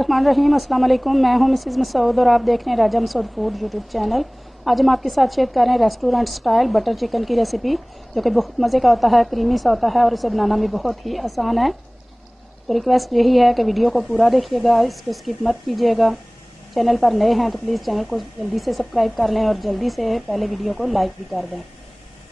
बिस्मिल्लाहिर्रहमानिर्रहीम। अस्सलाम वालेकुम। मैं हूं मिसेस मसूद और आप देख रहे हैं राजा मसूद फूड यूट्यूब चैनल। आज हम आपके साथ शेयर कर रहे हैं रेस्टोरेंट स्टाइल बटर चिकन की रेसिपी, जो कि बहुत मज़े का होता है, क्रीमी सा होता है और इसे बनाना भी बहुत ही आसान है। तो रिक्वेस्ट यही है कि वीडियो को पूरा देखिएगा, इसको स्किप मत कीजिएगा। चैनल पर नए हैं तो प्लीज़ चैनल को जल्दी से सब्सक्राइब कर लें और जल्दी से पहले वीडियो को लाइक भी कर दें।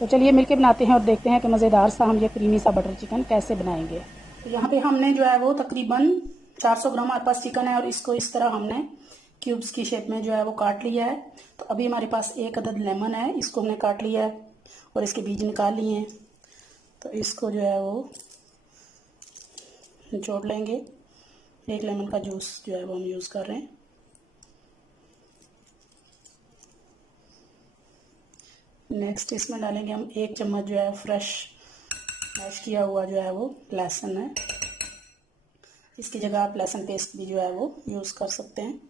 तो चलिए मिलकर बनाते हैं और देखते हैं कि मज़ेदार सा हम ये क्रीमी सा बटर चिकन कैसे बनाएंगे। तो यहाँ पे हमने जो है वो तकरीबन 400 ग्राम हमारे पास चिकन है और इसको इस तरह हमने क्यूब्स की शेप में जो है वो काट लिया है। तो अभी हमारे पास एक अदद लेमन है, इसको हमने काट लिया है और इसके बीज निकाल लिए हैं। तो इसको जो है वो निचोड़ लेंगे। एक लेमन का जूस जो है वो हम यूज़ कर रहे हैं। नेक्स्ट इसमें डालेंगे हम 1 चम्मच जो है फ्रेश मैश किया हुआ जो है वो लहसुन है। इसकी जगह आप लहसुन पेस्ट भी जो है वो यूज़ कर सकते हैं।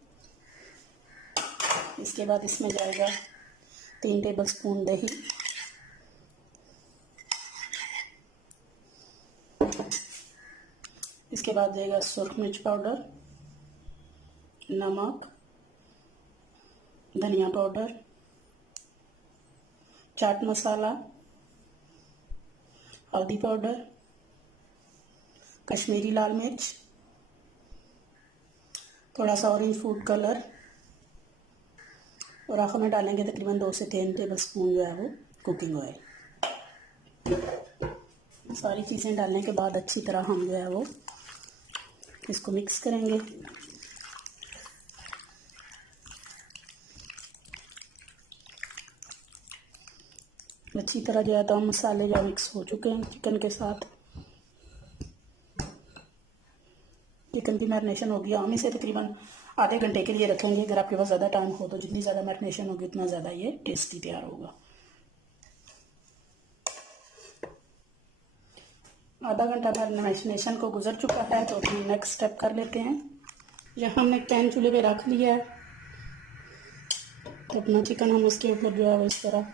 इसके बाद इसमें जाएगा 3 टेबलस्पून दही, इसके बाद जाएगा सुरख मिर्च पाउडर, नमक, धनिया पाउडर, चाट मसाला, हल्दी पाउडर, कश्मीरी लाल मिर्च, थोड़ा सा ऑरेंज फूड कलर और आखिर में डालेंगे तकरीबन 2 से 3 टेबलस्पून जो है वो कुकिंग ऑयल। सारी चीज़ें डालने के बाद अच्छी तरह हम जो है वो इसको मिक्स करेंगे। अच्छी तरह जो है तो हम मसाले जो मिक्स हो चुके हैं चिकन के साथ। चिकन की मैरिनेशन होगी, हम इसे तकरीबन आधे घंटे के लिए रखेंगे। अगर आपके पास ज़्यादा टाइम हो तो जितनी ज़्यादा मैरिनेशन होगी उतना ज़्यादा ये टेस्टी तैयार होगा। आधा घंटा मैरिनेशन को गुजर चुका है तो अपनी नेक्स्ट स्टेप कर लेते हैं। यहाँ हमने एक पैन चूल्हे पे रख लिया है तो अपना चिकन हम उसके ऊपर जो है वो इस तरह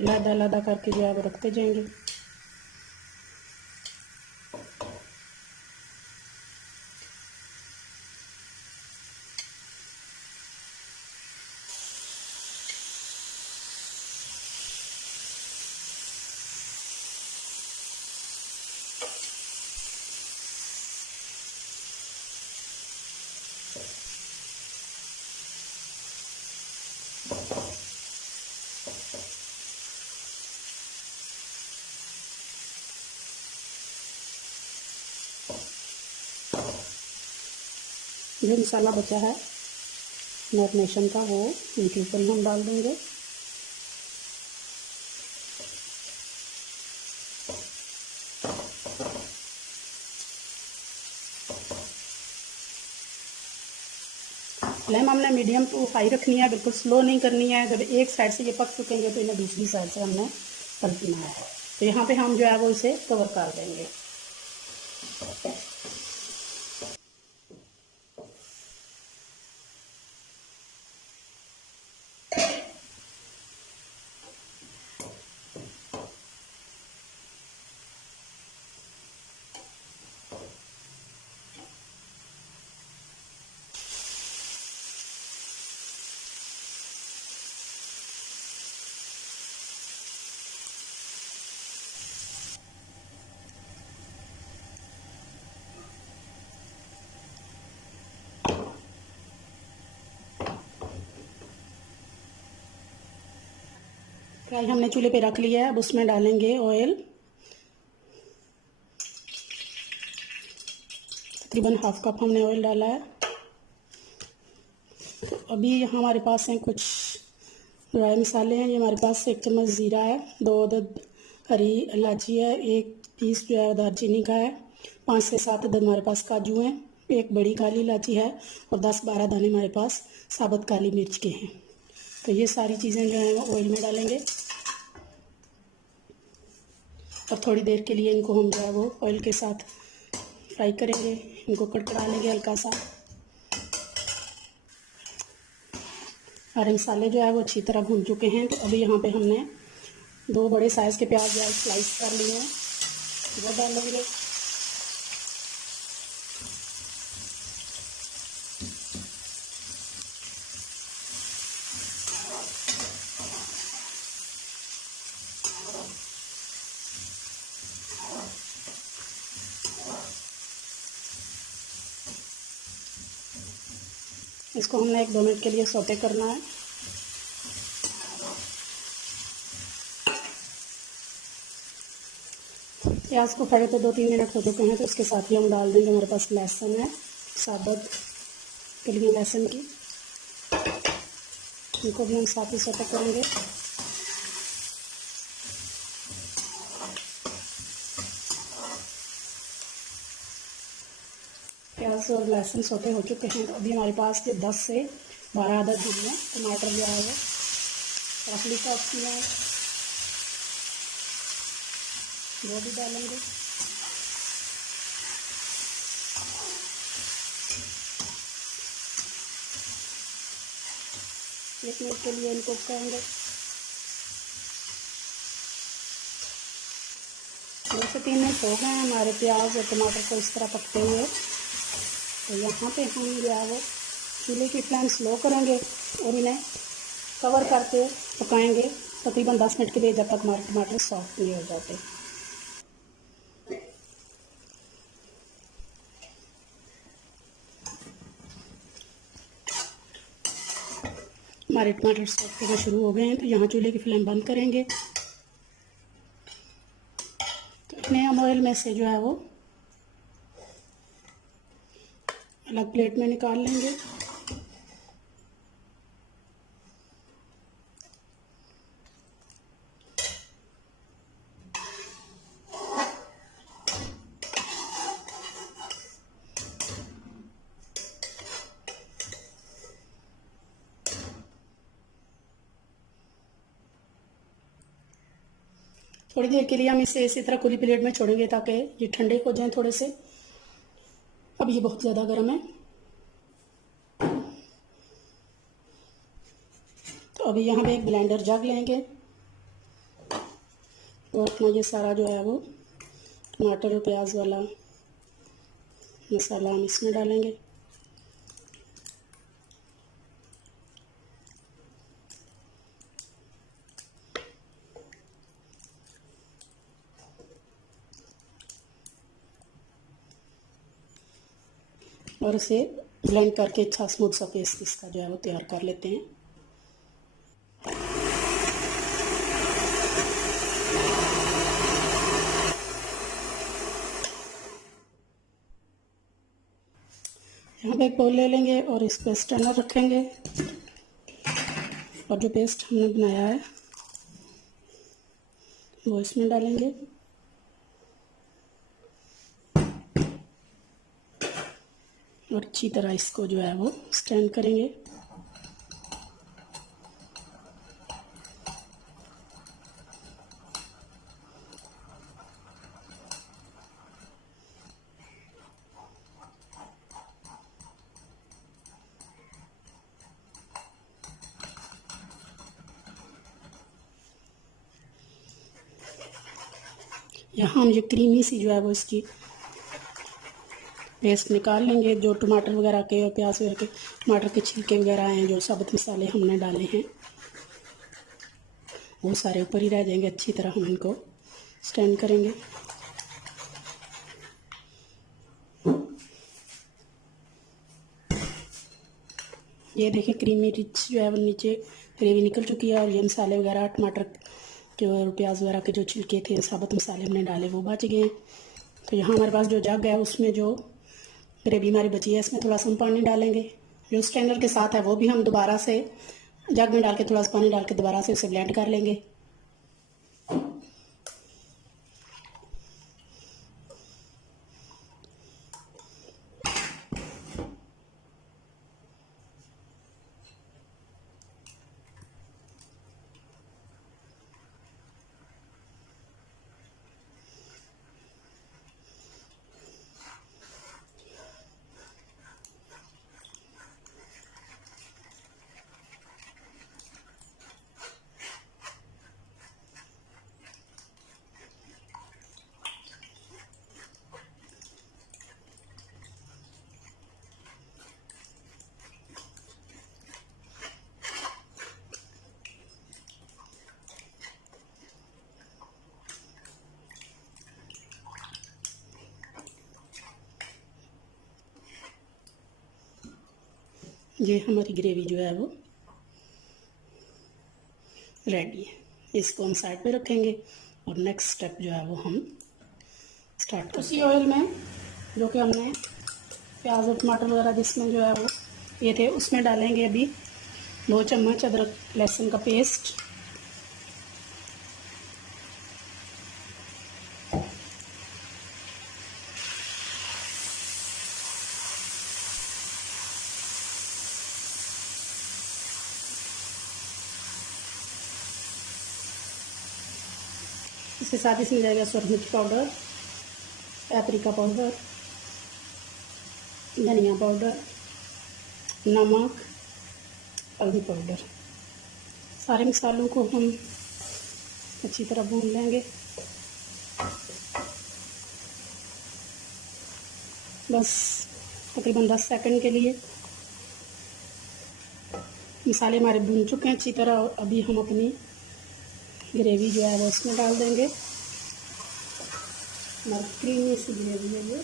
लादा लादा करके जो है वो रखते जाएंगे। जो मसाला बचा है मैरिनेशन का वो इनके ऊपर हम डाल देंगे। फ्लेम हमने मीडियम टू हाई रखनी है, बिल्कुल स्लो नहीं करनी है। जब एक साइड से ये पक चुकेंगे तो इन्हें दूसरी साइड से हमने पलटना है। तो यहाँ पे हम जो है वो इसे कवर कर देंगे। कढ़ाई हमने चूल्हे पे रख लिया है, अब उसमें डालेंगे ऑयल। तकरीबन हाफ कप हमने ऑयल डाला है। तो अभी यहाँ हमारे पास हैं कुछ ड्राई मसाले हैं। ये हमारे पास 1 चम्मच ज़ीरा है, 2 अदद हरी इलायची है, 1 पीस जो है दालचीनी का है, 5 से 7 अदद हमारे पास काजू हैं, 1 बड़ी काली इलायची है और 10-12 दाने हमारे पास साबुत काली मिर्च के हैं। तो ये सारी चीज़ें जो हैं वो ऑयल में डालेंगे और थोड़ी देर के लिए इनको हम जो है वो ऑयल के साथ फ्राई करेंगे। इनको कड़कड़ा लेंगे हल्का सा। हरे मसाले जो है वो अच्छी तरह भून चुके हैं। तो अभी यहाँ पे हमने 2 बड़े साइज़ के प्याज जो है स्लाइस कर लिए हैं, वो डालेंगे। इसको हमने 1-2 मिनट के लिए सौते करना है। प्याज को खड़े तो 2-3 मिनट हो चुके हैं, तो इसके साथ ही हम डाल देंगे, हमारे पास लहसुन है, साबुत कलियां लहसुन की, इनको भी हम साथ ही सौते करेंगे। प्याज और लहसुन सौते हो चुके हैं, तो अभी हमारे पास 10 से 12 अदद धनिया टमाटर जो है वो काफी चॉप किया है, वो भी डालेंगे। एक मिनट के लिए इनको पकाएंगे। 2 से 3 मिनट हो गए हैं हमारे प्याज और टमाटर को इस तरह पकते हुए। तो यहाँ पे हम जो है वो चूल्हे की फ्लेम स्लो करेंगे और इन्हें कवर करके पकाएंगे तकरीबन 10 मिनट के लिए, जब तक हमारे टमाटर सॉफ्ट नहीं हो जाते। हमारे टमाटर सॉफ्ट होना शुरू हो गए हैं, तो यहाँ चूल्हे की फ्लेम बंद करेंगे। तो इन्हें हम ऑयल में से जो है वो अलग प्लेट में निकाल लेंगे। थोड़ी देर के लिए हम इसे इसी तरह खुली प्लेट में छोड़ेंगे ताकि ये ठंडे हो जाएं थोड़े से। अब ये बहुत ज़्यादा गर्म है, तो अभी यहाँ पे एक ब्लेंडर जग लेंगे और अपना ये सारा जो है वो टमाटर और प्याज वाला मसाला हम इसमें डालेंगे। और इसे ब्लेंड करके अच्छा स्मूथ सा पेस्ट इसका जो है वो तैयार कर लेते हैं। यहाँ पे एक बाउल ले लेंगे और इस पर स्ट्रेनर रखेंगे और जो पेस्ट हमने बनाया है वो इसमें डालेंगे। और अच्छी तरह इसको जो है वो स्टैंड करेंगे। यहाँ हम ये क्रीमी सी जो है वो इसकी पेस्ट निकाल लेंगे। जो टमाटर वगैरह के और प्याज वगैरह के टमाटर के छिलके वगैरह हैं, जो साबुत मसाले हमने डाले हैं वो सारे ऊपर ही रह जाएंगे। अच्छी तरह हम इनको स्टैंड करेंगे। ये देखिए क्रीमी रिच जो है वो नीचे ग्रेवी निकल चुकी है और ये मसाले वगैरह टमाटर के और प्याज वगैरह के जो छिलके थे, साबुत मसाले हमने डाले वो बच गए। तो यहाँ हमारे पास जो जग है उसमें जो ग्रेवी हमारी बची है इसमें थोड़ा सा हम पानी डालेंगे। जो स्ट्रेनर के साथ है वो भी हम दोबारा से जग में डाल के थोड़ा सा पानी डाल के दोबारा से उसे ब्लेंड कर लेंगे। ये हमारी ग्रेवी जो है वो रेडी है। इसको हम साइड पे रखेंगे और नेक्स्ट स्टेप जो है वो हम स्टार्ट करते हैं। उसी ऑयल में जो कि हमने प्याज और टमाटर वगैरह जिसमें जो है वो ये थे, उसमें डालेंगे अभी 2 चम्मच अदरक लहसुन का पेस्ट, इसके साथ इसमें जाएगा सूरज मिर्च पाउडर, पैपरिका पाउडर, धनिया पाउडर, नमक, हल्दी पाउडर। सारे मसालों को हम अच्छी तरह भून लेंगे। बस तकरीबन 10 सेकंड के लिए। मसाले हमारे भून चुके हैं अच्छी तरह और अभी हम अपनी ग्रेवी जो है वो इसमें डाल देंगे। हमारी क्रीमी सी ग्रेवी है ये।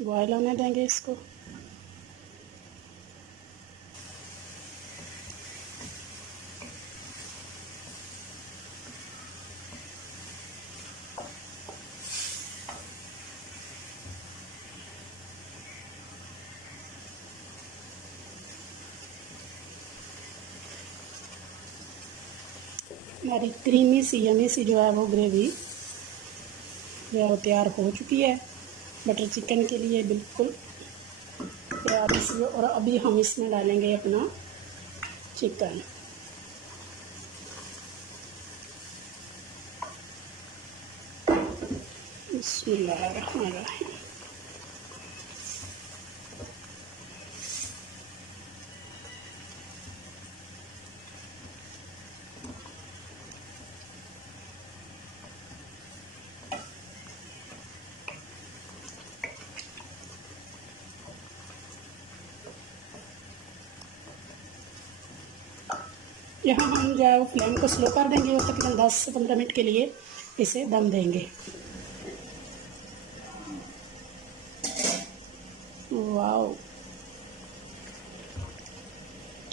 बॉयल होने देंगे इसको। हमारी क्रीमी सी यमी सी जो है वो ग्रेवी जो है वो तैयार हो चुकी है। बटर चिकन के लिए बिल्कुल तैयार सी। और अभी हम इसमें डालेंगे अपना चिकन। बिस्मिल्लाहिर्रहमानिर्रहीम। यहाँ हम जो है वो फ्लेम को स्लो कर देंगे और तकरीबन 10 से 15 मिनट के लिए इसे दम देंगे। वाओ,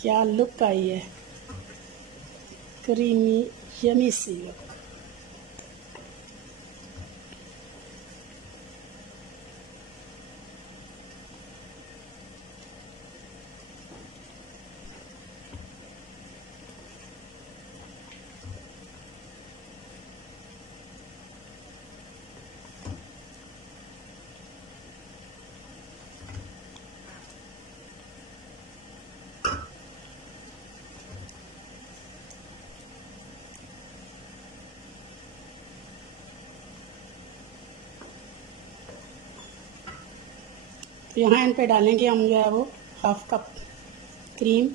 क्या लुक आई है, क्रीमी यमी सी लुक। तो यहाँ इन पे डालेंगे हम जो है वो 1/2 कप क्रीम।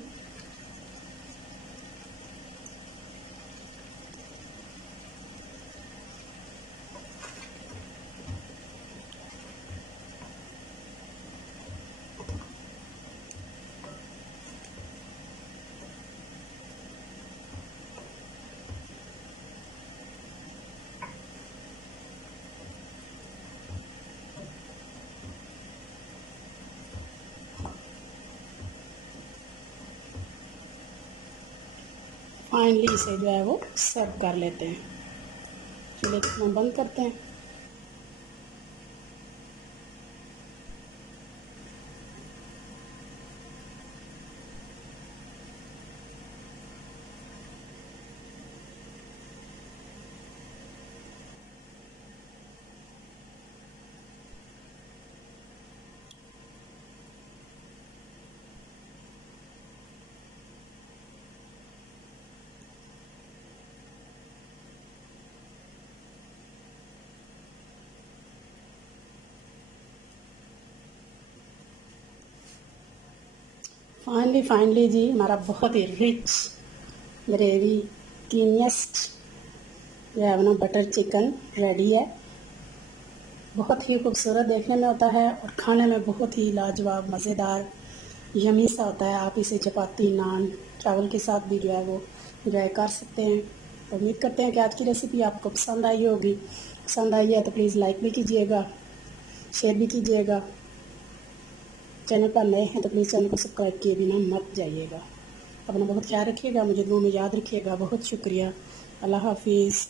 फाइनली इसे जो है वो सर्व कर लेते हैं। चलिए हम बंद करते हैं। फाइनली जी हमारा बहुत ही रिच ग्रेवी क्रीमियस्ट जो है ना बटर चिकन रेडी है। बहुत ही खूबसूरत देखने में होता है और खाने में बहुत ही लाजवाब मज़ेदार यमी सा होता है। आप इसे चपाती, नान, चावल के साथ भी जो है वो एंजॉय कर सकते हैं। तो उम्मीद करते हैं कि आज की रेसिपी आपको पसंद आई होगी। पसंद आई है तो प्लीज़ लाइक भी कीजिएगा, शेयर भी कीजिएगा। चैनल पर नए हैं तो प्लीज़ चैनल को सब्सक्राइब किए बिना मत जाइएगा। अपना बहुत ख्याल रखिएगा, मुझे दुआ में याद रखिएगा। बहुत शुक्रिया। अल्लाह हाफिज़।